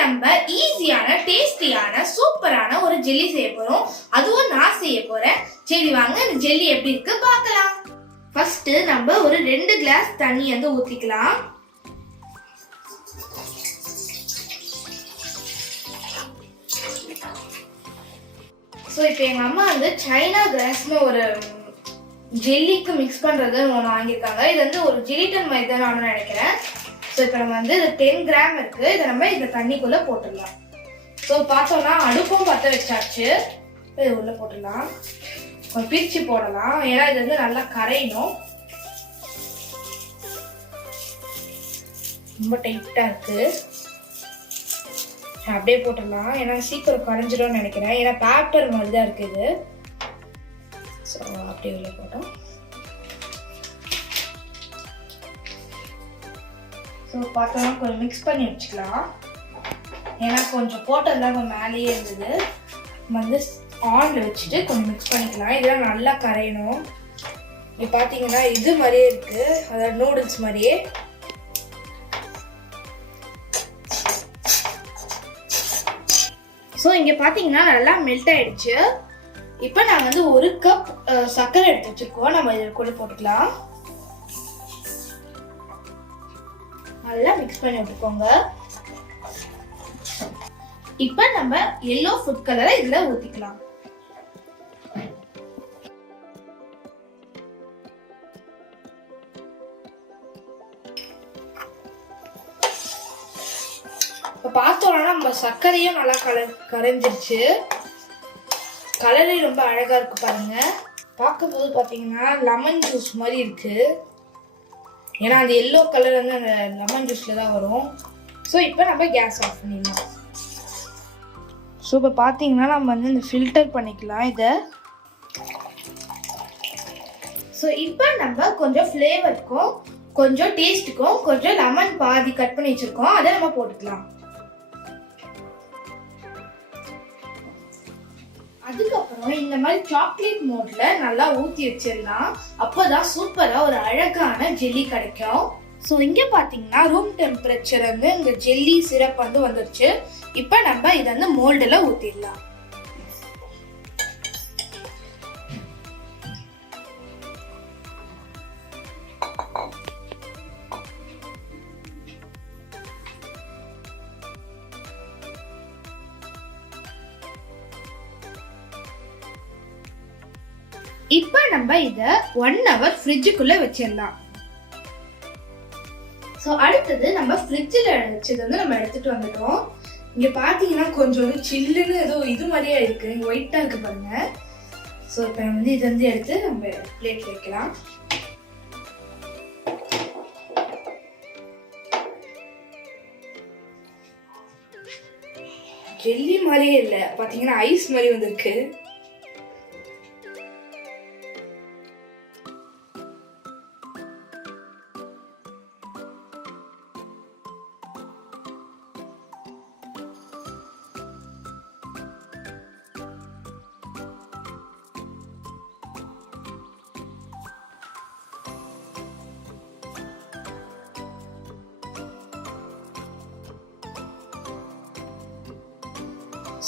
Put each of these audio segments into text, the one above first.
நம்ம ஈஸியான டேஸ்டியான சூப்பரான ஒரு ஜெல்லி செய்ய போறோம். அதுவும் நான் செய்ய போறேன். சரி வாங்க இந்த ஜெல்லி எப்படி இருக்கு பார்க்கலாம். ஃபர்ஸ்ட் நம்ம ஒரு 2 கிளாஸ் தண்ணி வந்து ஊத்திக்கலாம். ஸோ இப்போ எங்கள் அம்மா வந்து சைனா கிராஸ்னு ஒரு ஜெல்லிக்கு மிக்ஸ் பண்ணுறது ஒன்று வாங்கியிருக்காங்க. இது வந்து ஒரு ஜெலிட்டன் மாதிரி தான் நான் நினைக்கிறேன். ஸோ இப்போ நம்ம வந்து இது 10 கிராம் இருக்குது. இதை நம்ம இந்த தண்ணிக்குள்ளே போட்டுடலாம். ஸோ பார்த்தோம்னா அடுப்பும் பற்ற வச்சாச்சு. இது உள்ளே போட்டுடலாம். கொஞ்சம் பிரித்து போடலாம், ஏன்னா இது வந்து நல்லா கரையணும். ரொம்ப டைட்டாக இருக்குது. அப்படியே போட்டுடலாம், ஏன்னா சீக்கிரம் கரைஞ்சிடும்னு நினைக்கிறேன். ஏன்னா பேப்பர் மாதிரி தான் இருக்குது. ஸோ அப்படியே உள்ள போட்டோம். ஸோ பார்த்தோம்னா கொஞ்சம் மிக்ஸ் பண்ணி வச்சுக்கலாம். ஏன்னா கொஞ்சம் போட்டதெல்லாம் கொஞ்சம் மேலேயே இருந்தது. வந்து ஆனில் வச்சுட்டு கொஞ்சம் மிக்ஸ் பண்ணிக்கலாம். இதெல்லாம் நல்லா கரையணும். இப்போ பார்த்தீங்கன்னா இது மாதிரியே இருக்குது, அதாவது நூடுல்ஸ் மாதிரியே. ஸோ இங்கே பார்த்தீங்கன்னா நல்லா மெல்ட் ஆயிடுச்சு. இப்போ நாங்கள் வந்து 1 கப் சர்க்கரை எடுத்து வச்சுருக்கோம். நம்ம இதில் கூட போட்டுக்கலாம். நல்லா மிக்ஸ் பண்ணி விட்டுக்கோங்க. இப்போ நம்ம எல்லோ ஃபுட் கலரை இதில் ஊற்றிக்கலாம். இப்போ பார்த்தோம்னா நம்ம சர்க்கரையும் நல்லா கரைஞ்சிருச்சு. கலரே ரொம்ப அழகா இருக்கு பாருங்க. பார்க்கும்போது பார்த்தீங்கன்னா லெமன் ஜூஸ் மாதிரி இருக்கு. ஏன்னா அந்த எல்லோ கலர் வந்து அந்த லெமன் ஜூஸ்ல தான் வரும். ஸோ இப்போ நம்ம கேஸ் ஆஃப் பண்ணிடலாம். ஸோ இப்போ பார்த்தீங்கன்னா நம்ம வந்து இந்த ஃபில்டர் பண்ணிக்கலாம் இதை. ஸோ இப்போ நம்ம கொஞ்சம் ஃப்ளேவருக்கும் கொஞ்சம் டேஸ்ட்டுக்கும் கொஞ்சம் லெமன் பாதி கட் பண்ணி வச்சுருக்கோம், அதை நம்ம போட்டுக்கலாம். அதுக்கப்புறம் இந்த மாதிரி சாக்லேட் மோட்ல நல்லா ஊற்றி வச்சிடலாம். அப்போதான் சூப்பரா ஒரு அழகான ஜெல்லி கிடைக்கும். ஸோ இங்க பாத்தீங்கன்னா ரூம் டெம்பரேச்சர் வந்து இந்த ஜெல்லி சிரப் வந்து வந்துருச்சு. இப்போ நம்ம இதை வந்து மோல்டுல ஊத்திடலாம். இப்போ நம்ம இதை 1 hour ஃப்ரிட்ஜுக்குள்ள வச்சிடலாம். ஸோ அடுத்தது நம்ம ஃப்ரிட்ஜில் வச்சது வந்து நம்ம எடுத்துட்டு வந்துட்டோம். இங்கே பார்த்தீங்கன்னா கொஞ்சம் சில்லுன்னு ஏதோ இது மாதிரியா இருக்கு, ஒயிட்டாக இருக்கு பாருங்க. ஸோ இப்போ வந்து இது வந்து எடுத்து நம்ம பிளேட் வைக்கலாம். ஜெல்லி மாதிரியே இல்லை, பார்த்தீங்கன்னா ஐஸ் மாதிரி வந்துருக்கு.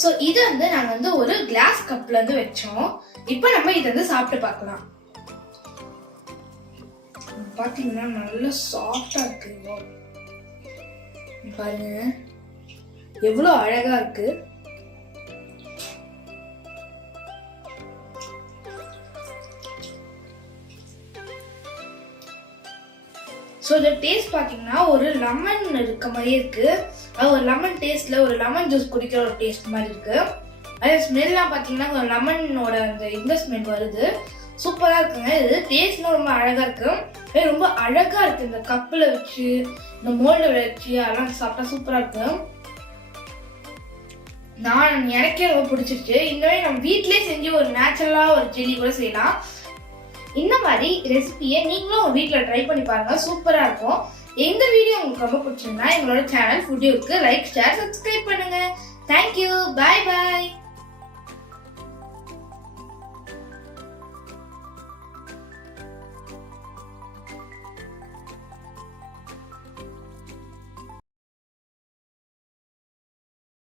ஸோ இதை வந்து நாங்கள் வந்து ஒரு கிளாஸ் கப்ல இருந்து வச்சோம். இப்போ நம்ம இதை வந்து சாப்பிட்டு பார்க்கலாம். பார்த்தீங்கன்னா நல்லா சாஃப்டா இருக்கு பாருங்க, எவ்வளோ அழகா இருக்கு. ஸோ இந்த டேஸ்ட் பார்த்தீங்கன்னா ஒரு லெமன் இருக்க மாதிரியே இருக்கு. அது ஒரு லெமன் டேஸ்ட்ல ஒரு லெமன் ஜூஸ் குடிக்கிற ஒரு டேஸ்ட் மாதிரி இருக்கு. அதே ஸ்மெல்லாம் பார்த்தீங்கன்னா ஒரு லெமனோட அந்த இந்த ஸ்மெல் வருது. சூப்பராக இருக்குங்க. இது டேஸ்ட்லாம் ரொம்ப அழகா இருக்கு. ரொம்ப அழகா இருக்கு. இந்த கப்பில் வச்சு இந்த மோல்டில் வச்சு அதெல்லாம் சாப்பிட்டா சூப்பராக இருக்கு. நான் எனக்கே ரொம்ப பிடிச்சிருச்சு. இந்த மாதிரி நம்ம வீட்டிலே செஞ்சு ஒரு நேச்சுரலாக ஒரு ஜெல்லி கூட செய்யலாம். இந்த மாதிரி ரெசிபியை நீங்களும் உங்கள் வீட்டில் ட்ரை பண்ணி பாருங்க, சூப்பராக இருக்கும். இந்த வீடியோ உங்களுக்கு ரொம்ப பிடிச்சிருந்தா எங்களோட சேனல் ஃபுட்டியூக்கு லைக், ஷேர், சப்ஸ்கிரைப் பண்ணுங்க. தேங்க்யூ, பாய் பாய்.